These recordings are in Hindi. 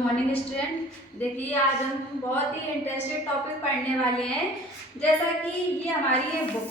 मॉर्निंग स्टूडेंट, देखिए आज हम बहुत ही इंटरेस्टेड टॉपिक पढ़ने वाले हैं। जैसा कि ये हमारी है बुक,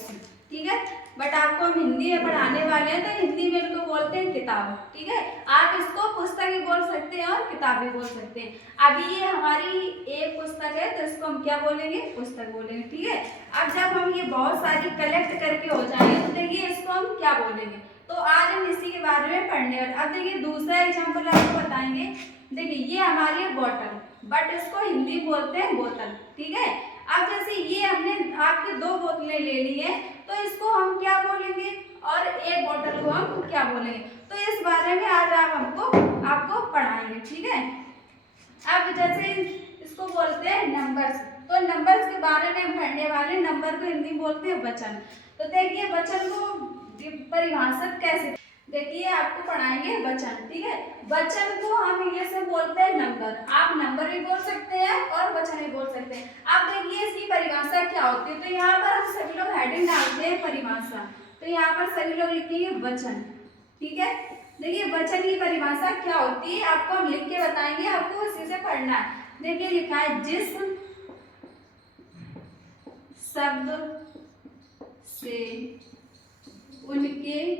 ठीक है, बट आपको हम हिंदी में पढ़ाने वाले हैं, तो हिंदी में इनको बोलते हैं किताब, ठीक है। आप इसको पुस्तक भी बोल सकते हैं और किताब भी बोल सकते हैं। अभी ये हमारी एक पुस्तक है, तो इसको हम क्या बोलेंगे? पुस्तक बोलेंगे, ठीक है। अब जब हम ये बहुत सारी कलेक्ट करके हो जाएंगे, तो देखिए इसको हम क्या बोलेंगे। तो आज हम इसी के बारे में पढ़ने वाले। अब देखिए दूसरा एग्जाम्पल आपको बताएंगे। देखिए ये हमारी बोतल, बट इसको हिंदी बोलते हैं बोतल, ठीक है। अब जैसे ये हमने आपके दो बोतलें ले ली है, तो इसको हम क्या बोलेंगे और एक बोतल को हम क्या बोलेंगे, तो इस बारे में आज आप आपको पढ़ाएंगे, ठीक है। अब जैसे इसको बोलते हैं नंबर्स, तो नंबर्स के बारे में हम पढ़ने वाले। नंबर को हिंदी बोलते हैं वचन। तो देखिए वचन को परिभाषित कैसे, देखिए आपको पढ़ाएंगे वचन, ठीक है। वचन को हम इंग्लिश में बोलते हैं नंबर। आप नंबर भी बोल सकते हैं और वचन भी बोल सकते हैं। आप देखिए इसकी परिभाषा क्या होती है। तो यहाँ पर हम सभी लोग हेडिंग डालते हैं परिभाषा, तो यहाँ पर सभी लोग लिखेंगे वचन, ठीक है। देखिए वचन की परिभाषा क्या होती है, आपको हम लिख के बताएंगे, आपको इसी से पढ़ना है। देखिए लिखा है, जिस शब्द से उनके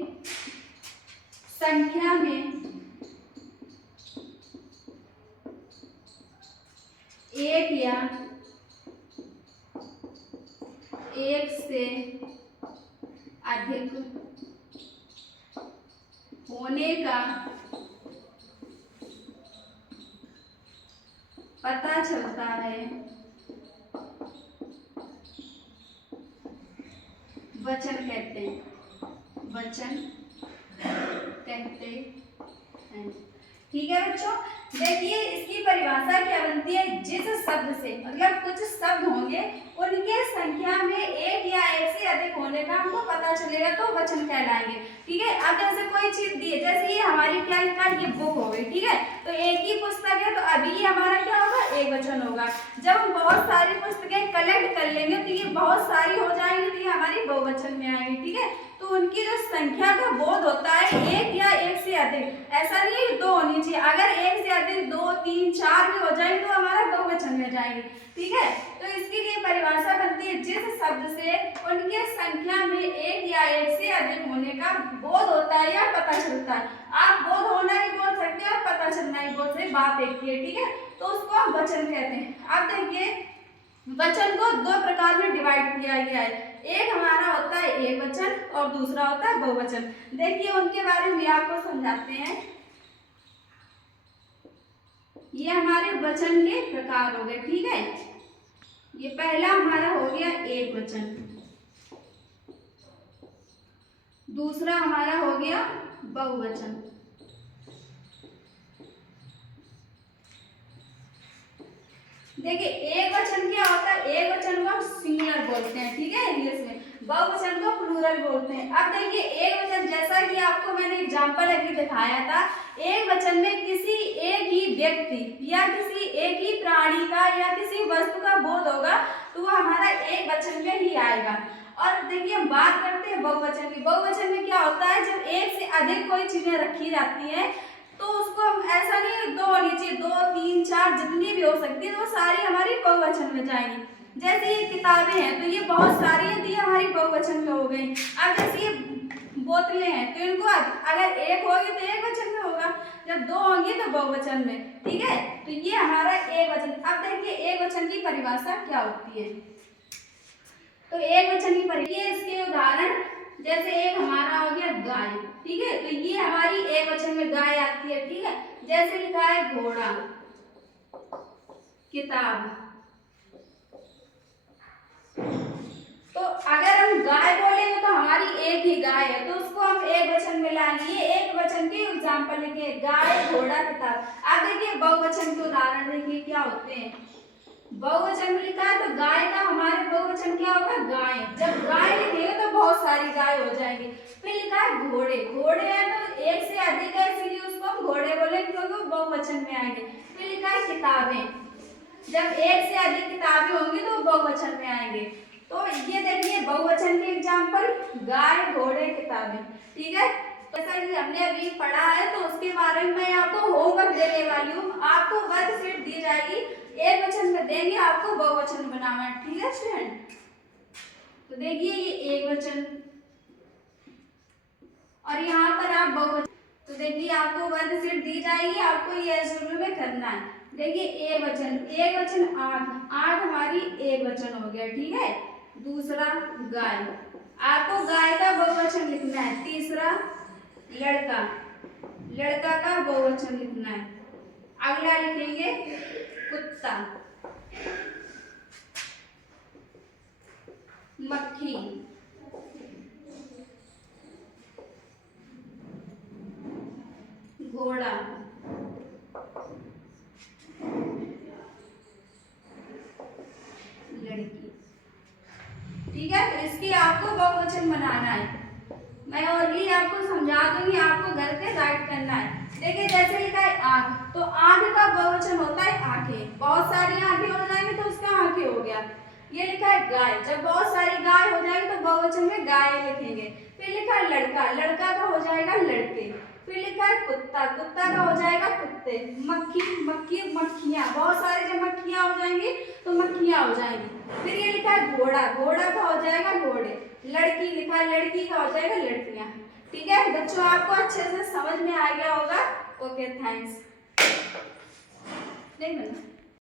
संख्या में एक या एक से अधिक होने का पता चलता है, वचन कहते हैं। वचन कहते हैं, ठीक है बच्चों। देखिए इसकी परिभाषा क्या बनती है, जिस शब्द से, मतलब कुछ शब्द होंगे उनके संख्या में एक या एक से अधिक होने का हमको पता चलेगा, तो वचन कहलाएंगे, ठीक है। अब जैसे कोई चीज दी है, जैसे ये हमारी क्या लिखा है, ये बुक हो गई, ठीक है। तो एक ही पुस्तक है, तो अभी ये हमारा क्या होगा, एक वचन होगा। जब हम बहुत सारी पुस्तकें कलेक्ट कर लेंगे, तो ये बहुत सारी हो जाएंगी, तो ये हमारी बहुवचन में आएंगी, ठीक है। तो उनकी जो संख्या का बोध होता है एक या एक से अधिक, ऐसा नहीं दो होनी चाहिए। अगर एक से अधिक दो तीन चार भी हो जाए तो हमारा बहुवचन में जाएंगे, ठीक है। तो इसके लिए परिभाषा बनती है, जिस शब्द से उनके संख्या में एक या एक से अधिक होने का बोध होता है या पता चलता है। आप बोध होना ही बोल सकते हैं और पता चलना ही बोल सकते, बात एक ही है, ठीक है। तो उसको हम वचन कहते हैं। अब देखिए वचन को दो प्रकार में डिवाइड किया गया है। एक हमारा होता है एक वचन और दूसरा होता है बहुवचन। देखिए उनके बारे में आपको समझाते हैं। ये हमारे वचन के प्रकार हो गए, ठीक है। ये पहला हमारा हो गया एक वचन, दूसरा हमारा हो गया बहुवचन। देखिए एक वचन क्या होता है, एक वचन को हम सिंगुलर बोलते हैं, ठीक है, इंग्लिश में। बहुवचन को प्लूरल बोलते हैं। अब देखिए एक वचन, जैसा कि आपको मैंने एग्जांपल अभी दिखाया था, एक वचन में किसी एक ही व्यक्ति या किसी एक ही प्राणी का या किसी वस्तु का बोध होगा, तो वो हमारा एक वचन में ही आएगा। और देखिए हम बात करते हैं बहुवचन की। बहुवचन में क्या होता है, जब एक से अधिक कोई चीजें रखी जाती है, तो उसको हम ऐसा नहीं दो होनी चाहिए, दो तीन चार जितनी भी हो सकती है, तो वो सारी हमारी बहुवचन में जाएंगी। जैसे ये किताबें हैं, तो ये बहुत सारी है, तो ये हमारी बहुवचन में हो गई। अब जैसे ये बोतलें हैं, तो इनको अगर एक होगी तो एक वचन में होगा, जब दो होंगी तो बहुवचन में, ठीक है। तो ये हमारा एक वचन। अब देखिए एक वचन की परिभाषा क्या होती है। तो एक वचन की परिभाषा, इसके उदाहरण जैसे एक हमारा हो गया गाय, ठीक है। तो ये हमारी एक वचन में गाय आती है, ठीक है। जैसे लिखा है घोड़ा, किताब। तो अगर हम गाय बोलेंगे तो हमारी एक ही गाय है, तो उसको हम एक वचन में लाएंगे। ये एक वचन के एग्जाम्पल लिखे, गाय घोड़ा किताब। अब देखिए बहुवचन के उदाहरण देखिए क्या होते हैं। बहुवचन में लिखा है, तो गाय का हमारे बहुवचन क्या होगा, गाय। जब गाय लिखेगा तो बहुत सारी गाय हो जाएंगी। फिर लिखा है घोड़े, घोड़े है तो एक से अधिक है, इसीलिए उसको हम घोड़े बोलेंगे क्योंकि वो बहुवचन में आएंगे। फिर लिखा है किताबें, जब एक से अधिक किताबें होंगी तो बहुवचन में आएंगे। तो ये देखिए बहुवचन के एग्जाम्पल, गाय घोड़े किताबें, ठीक है। जैसा कि हमने अभी पढ़ा है, तो उसके बारे में मैं आपको होमवर्क देने वाली हूँ। आपको वर्क एक वचन में देंगे आपको बहुवचन बनाना है, ठीक है स्टूडेंट। तो देखिए ये एक वचन और यहाँ पर आप बहुवचन, तो देखिए आपको वर्ग सीट दी जाएगी, आपको ये शुरू में करना है। देखिए एक वचन आठ, आठ हमारी एक वचन हो गया, ठीक है। दूसरा गाय, आपको गाय का बहुवचन लिखना है। तीसरा लड़का, लड़का का बहुवचन लिखना है। अगला लिखेंगे कुत्ता, मक्खी, घोड़ा, लड़की, ठीक है। तो इसकी आपको बहुवचन बनाना है। मैं और भी आपको समझा दूंगी, आपको घर पे राइट करना है। देखिए जैसे लिखा है आंख, तो आंख का बहुवचन होता है आंखें। बहुत सारी आंखें हो जाएंगी तो उसका आंखें हो गया। ये लिखा है गाय, जब बहुत सारी गाय हो जाएगी तो बहुवचन में गाय लिखेंगे। फिर लिखा है लड़का, लड़का का हो जाएगा लड़के। फिर लिखा है कुत्ता, कुत्ता का हो जाएगा कुत्ते। मक्खी, मक्खी मक्खियां, बहुत सारी जब मक्खियां हो जाएंगी तो मक्खियां हो जाएंगी। फिर ये लिखा है घोड़ा, घोड़ा का हो जाएगा घोड़े। लड़की लिखा है, लड़की का हो जाएगा लड़कियां। ठीक है बच्चों, आपको अच्छे से समझ में आ गया होगा। Okay thanks. नहीं मिला।